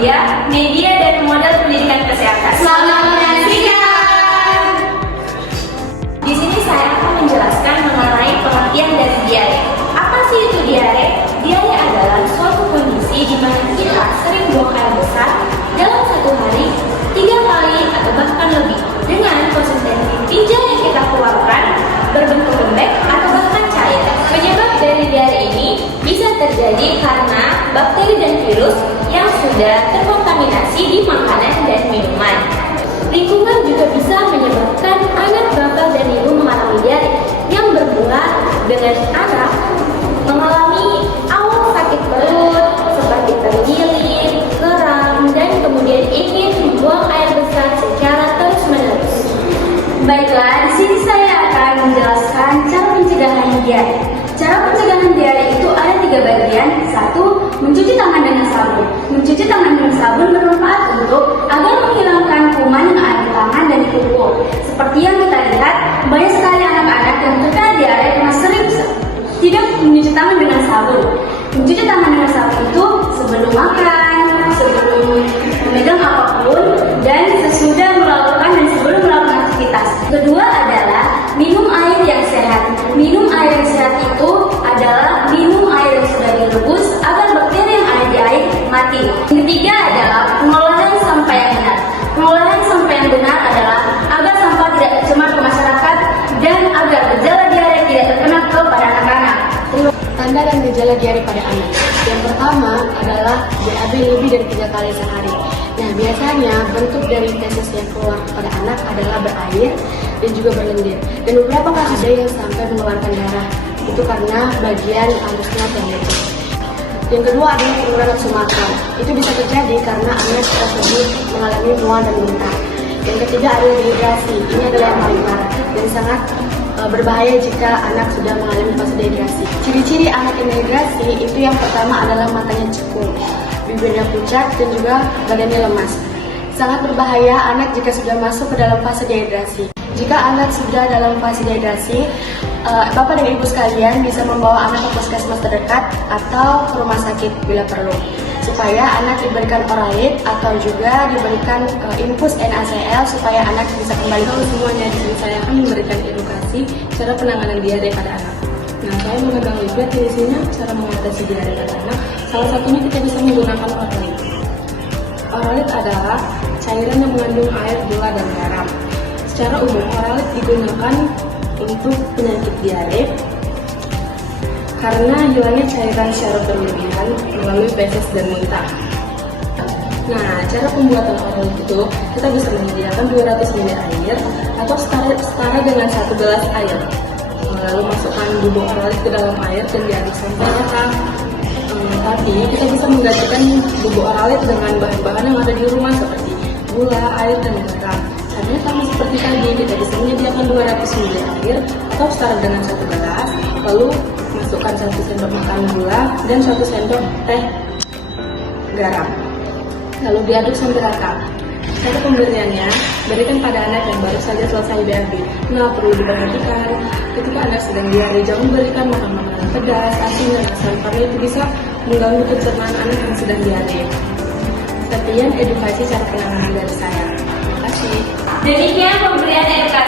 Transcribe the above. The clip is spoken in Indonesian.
kuliah, media, dan model pendidikan kesehatan. Selamat menyaksikan! Di sini saya akan menjelaskan mengenai pengertian dari diare. Apa sih itu diare? Diare adalah suatu kondisi di mana kita sering buang air besar dalam satu hari 3 kali atau bahkan lebih dengan konsistensi pinjal yang kita keluarkan berbentuk lembek atau bahkan cair. Penyebab dari diare ini bisa terjadi karena bakteri dan virus yang sudah terkontaminasi di makanan dan minuman. Lingkungan juga bisa menyebabkan anak, bapak, dan ibu mengalami diare yang bermula dengan anak mengalami awal sakit perut seperti tergilir, kram, dan kemudian ingin membuang air besar secara terus-menerus. Baiklah, di sini saya akan menjelaskan cara pencegahan diare. Cara pencegahan diare itu ada 3 bagian. 1. Mencuci tangan dengan sabun. Mencuci tangan dengan sabun bermanfaat untuk agar menghilangkan kuman yang ada di tangan dan di kuku. Seperti yang kita lihat, banyak sekali anak-anak yang terkena diare karena sering tidak mencuci tangan dengan sabun. Mencuci tangan dengan sabun itu sebelum makan, sebelum memegang apapun, dan sesudah melakukan dan sebelum melakukan aktivitas. Kedua adalah minum air yang sehat. Minum air yang sehat itu adalah minum air yang sudah direbus agar bakteri yang ada di air mati. Ketiga adalah pengolahan sampah yang benar. Pengolahan sampah yang benar adalah agar sampah tidak tercemar ke masyarakat dan agar gejala diare tidak terkena kepada anak-anak. Tanda dan gejala diare pada anak. Yang pertama adalah BAB lebih dari 3 kali sehari. Nah, biasanya bentuk dari feses yang keluar pada anak adalah berair dan juga berlendir. Dan beberapa kasus ada yang sampai mengeluarkan darah. Itu karena bagian anusnya terbentuk. Yang kedua adalah penurunan nafsu makan. Itu bisa terjadi karena anak tersebut mengalami mual dan muntah. Yang ketiga adalah dehidrasi. Ini adalah yang paling parah dan sangat berbahaya jika anak sudah mengalami fase dehidrasi. Ciri-ciri anak yang dehidrasi itu yang pertama adalah matanya cekung, bibirnya pucat, dan juga badannya lemas. Sangat berbahaya anak jika sudah masuk ke dalam fase dehidrasi. Jika anak sudah dalam fase dehidrasi, Bapak dan Ibu sekalian bisa membawa anak ke puskesmas terdekat atau ke rumah sakit bila perlu, supaya anak diberikan oralit atau juga diberikan infus NaCl supaya anak bisa kembali. Halo semuanya, di sini saya akan memberikan edukasi cara penanganan diare pada anak. Nah, saya memegang leaflet di sini cara mengatasi diare pada anak. Salah satunya kita bisa menggunakan oralit. Oralit adalah cairan yang mengandung air, gula, dan garam. Secara umum, oralit digunakan untuk penyakit diare karena hilangnya cairan secara berlebihan melalui feses dan muntah. Nah, cara pembuatan oralit itu kita bisa menyediakan 200 ml air atau setara dengan 1 gelas air. Lalu masukkan bubuk oralit ke dalam air dan diaduk sampai rata. Tapi kita bisa menggantikan bubuk oralit dengan bahan-bahan yang ada di rumah seperti gula, air, dan garam. Caranya sama seperti tadi, kita bisa menyediakan 200 ml air atau setara dengan 1 gelas, lalu masukkan 1 sendok makan gula dan 1 sendok teh garam. Lalu diaduk sampai rata. Cara pemberiannya, berikan pada anak yang baru saja selesai BAB. Nah, perlu diperhatikan ketika anak sedang diare, jangan berikan makanan pedas, asin, dan asam karena itu bisa mengganggu pencernaan anak yang sedang diare. Sekian edukasi cara penanganan dari saya. Terima kasih. Demikian pemberian edukasi